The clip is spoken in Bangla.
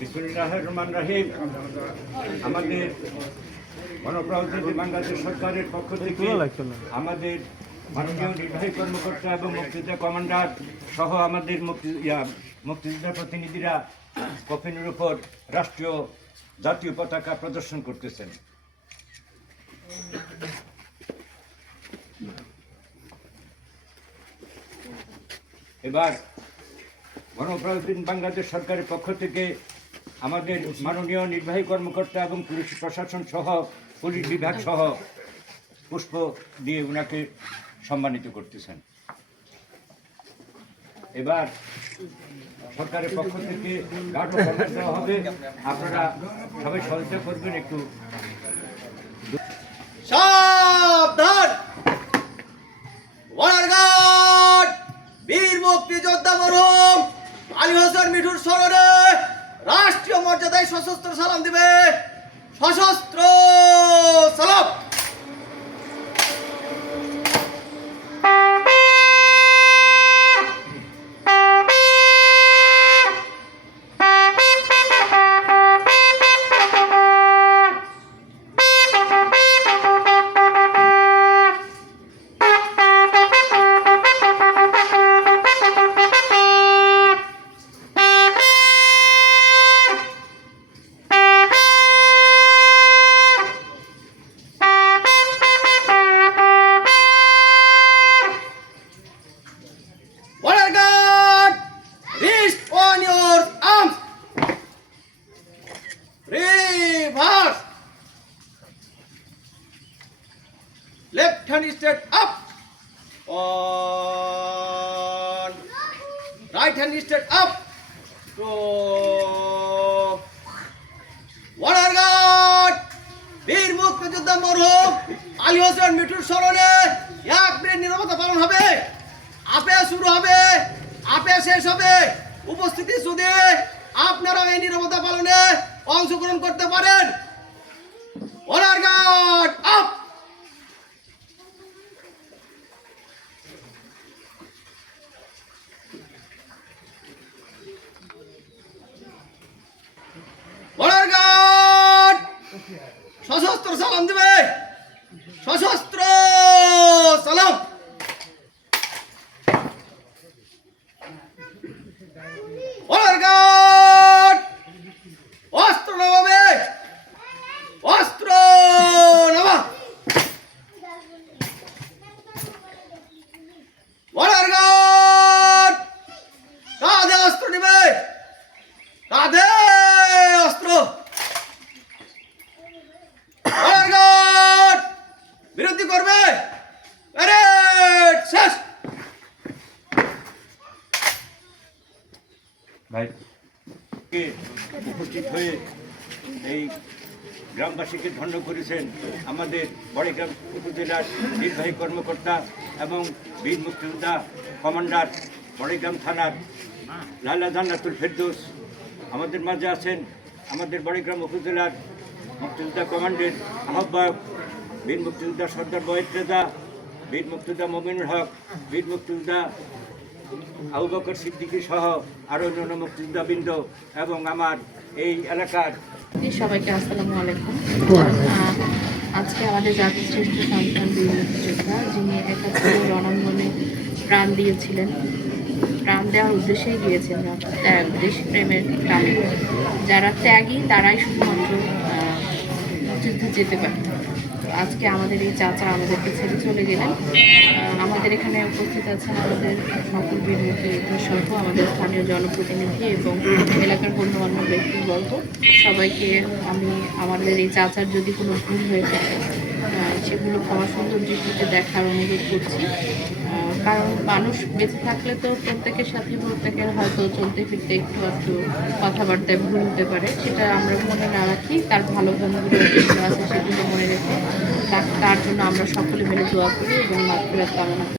বিসমিল্লাহির রহমানির রহিম। আমাদের গণপ্রজাতন্ত্রী বাংলাদেশ সরকারের পক্ষ থেকে আমাদের মাননীয় নির্বাহী কর্মকর্তা এবং মুক্তিযোদ্ধা কমান্ডার সহ আমাদের মুক্তিযোদ্ধা প্রতিনিধিরা কফিনের উপর রাষ্ট্রীয় জাতীয় পতাকা প্রদর্শন করতেছেন। এবার গণপ্রজাতন্ত্রী বাংলাদেশ সরকারের পক্ষ থেকে আমাদের মাননীয় নির্বাহী কর্মকর্তা এবং পুলিশ প্রশাসন সহ পুলিশ বিভাগ সহ পুষ্প দিয়ে ওনাকে সম্মানিত করতেছেন। এবার সরকারের পক্ষ থেকে গাঢ় সম্মান দেওয়া হবে, আপনারা সবাই সহযোগিতা করবেন। একটু সাবধান! ওয়ারগার্ড বীর মুক্তিযোদ্ধা মরহুম আলী হোসেন মিঠুর স্মরণে রাষ্ট্রীয় মর্যাদায় সশস্ত্র সালাম দিবে। সশস্ত্র সালাম। Reverse. Left hand straight up. On. Right hand straight up. So. Water guard. বীর মুক্তিযোদ্ধা মরহুম আলী হোসেন মিঠুর স্মরণে 1 মিনিট নীরবতা পালন হবে। আপে শুরু হবে, আপে শেষ হবে। উপস্থিতি সুদে আপনারা এই নীরবতা পালনে অংশগ্রহণ করতে পারেন। Honour guard up. Honour guard সশস্ত্র সালাম দিবে। সশস্ত্র সালাম। অনার গার্ড অস্ত্র নামাবে। অস্ত্র নামা। অনার গার্ড কাঁধে অস্ত্র নিবে। কাঁধে অস্ত্র। অনার গার্ড বিরতি করবে। প্যারেড শেষ। ভাই উপস্থিত হয়ে এই গ্রামবাসীকে ধন্য করেছেন আমাদের বড়গ্রাম উপজেলার নির্বাহী কর্মকর্তা এবং বীর মুক্তিযোদ্ধা কমান্ডার বড়গ্রাম থানার লালা জান্নাতুল ফেরদৌস। আমাদের মাঝে আছেন আমাদের বড়গ্রাম উপজেলার মুক্তিযোদ্ধা কমান্ডের আহ্বায়ক বীর মুক্তিযোদ্ধা সর্দার বয়েদ রেজা, বীর মুক্তিযোদ্ধা মমিনুল হক, বীর মুক্তিযোদ্ধা আবু বকর সিদ্দিকী সহ আরো অন্যান্য মুক্তিযোদ্ধাবৃন্দ এবং আমার এই এলাকার সবাইকে আসসালামু আলাইকুম। আজকে আমাদের জাতির শ্রেষ্ঠ সন্তান বীর মুক্তিযোদ্ধা যিনি ৭১ রণাঙ্গনে প্রাণ দিয়েছিলেন, প্রাণ দেওয়ার উদ্দেশ্যেই গিয়েছেন ত্যাগ, দেশপ্রেমের টানে। যারা ত্যাগী তারাই শুধুমাত্র যুদ্ধে যেতে পারে। আজকে আমাদের এই চাচা আমাদেরকে ছেড়ে চলে গেলেন। আমাদের এখানে উপস্থিত আছেন আমাদের সকল বীর মুক্তিযোদ্ধা সহ আমাদের স্থানীয় জনপ্রতিনিধি এবং এলাকার গণ্যমান্য ব্যক্তিবর্গ। সবাইকে আমি আমাদের এই চাচার যদি কোনো ভুল হয়ে থাকে সেগুলো ক্ষমা সুন্দর দৃষ্টিতে দেখার অনুরোধ করছি। কারণ মানুষ বেঁচে থাকলে তো প্রত্যেকের সাথে প্রত্যেকের হয়তো চলতে ফিরতে একটু একটু কথাবার্তায় ভুল হতে পারে, সেটা আমরা মনে না রাখি। তার ভালো গুণগুলো যেগুলো আছে সেগুলো মনে রেখে তার জন্য আমরা সকলে মিলে দোয়া করি এবং মাগফিরাত কামনা করি।